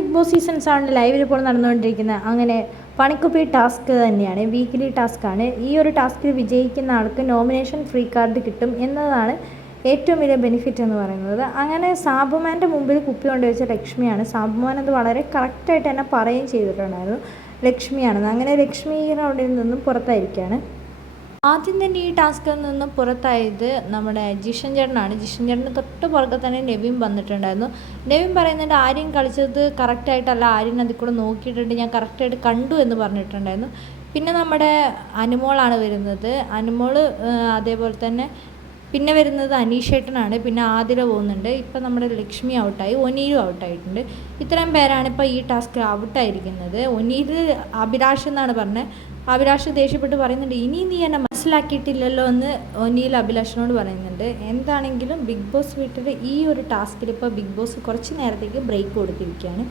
Big boss season ആണ് ലൈവിൽ ഇപ്പോൾ നടന്നുകൊണ്ടിരിക്കുന്നത് അങ്ങനെ പണിക്കുപ്പി ടാസ്ക് തന്നെയാണ് വീക്കിലി ടാസ്ക്കാണ് ഈ ഒരു ടാസ്കിൽ വിജയിക്കുന്ന ആൾക്ക് നോമിനേഷൻ ഫ്രീ കാർഡ് കിട്ടും എന്നതാണ് ഏറ്റവും വലിയ ബെനിഫിറ്റ് എന്ന് പറയുന്നത്. അങ്ങനെ സാബുമാന്റെ മുമ്പിൽ കുപ്പി കൊണ്ടുവച്ച ലക്ഷ്മിയാണ്. സാബുമാൻ അത് വളരെ കറക്റ്റായിട്ട് തന്നെ പറയുകയും ചെയ്തിട്ടുണ്ടായിരുന്നു. ലക്ഷ്മിയാണെന്ന്. അങ്ങനെ ലക്ഷ്മി ഈ റൗണ്ടിൽ നിന്നും പുറത്തായിരിക്കുകയാണ് ആദ്യം തന്നെ ഈ ടാസ്കിൽ നിന്ന് പുറത്തായത് നമ്മുടെ ജിഷൻ ചേട്ടനാണ്. ജിഷൻ ചേട്ടന് തൊട്ട് പുറകെ തന്നെ നെവിൻ വന്നിട്ടുണ്ടായിരുന്നു. നെവിൻ പറയുന്നുണ്ട് ആര്യൻ കളിച്ചത് കറക്റ്റായിട്ടല്ല ആര്യൻ അതിൽ കൂടെ നോക്കിയിട്ടുണ്ട്. ഞാൻ കറക്റ്റായിട്ട് കണ്ടു എന്ന് പറഞ്ഞിട്ടുണ്ടായിരുന്നു. പിന്നെ നമ്മുടെ അനുമോളാണ് വരുന്നത്. അനുമോൾ അതേപോലെ തന്നെ പിന്നെ വരുന്നത് അനീഷേട്ടനാണ് പിന്നെ ആതിര പോകുന്നുണ്ട്. ഇപ്പം നമ്മുടെ ലക്ഷ്മി ഔട്ടായി. ഒനീരും ഔട്ടായിട്ടുണ്ട്. ഇത്രയും പേരാണ് ഇപ്പോൾ ഈ ടാസ്ക് ഔട്ടായിരിക്കുന്നത്. ഒനീര് അഭിലാഷ് എന്നാണ് പറഞ്ഞത് അഭിലാഷ് ദേഷ്യപ്പെട്ട് പറയുന്നുണ്ട് ഇനി നീ എന്നെ മനസ്സിലാക്കിയിട്ടില്ലല്ലോ എന്ന് ഒനിയിൽ അഭിലാഷനോട് പറയുന്നുണ്ട്. എന്താണെങ്കിലും ബിഗ് ബോസ് വീട്ടിൽ ഈ ഒരു ടാസ്കിൽ ഇപ്പോൾ ബിഗ് ബോസ് കുറച്ച് നേരത്തേക്ക് ബ്രേക്ക് കൊടുത്തിരിക്കുകയാണ്.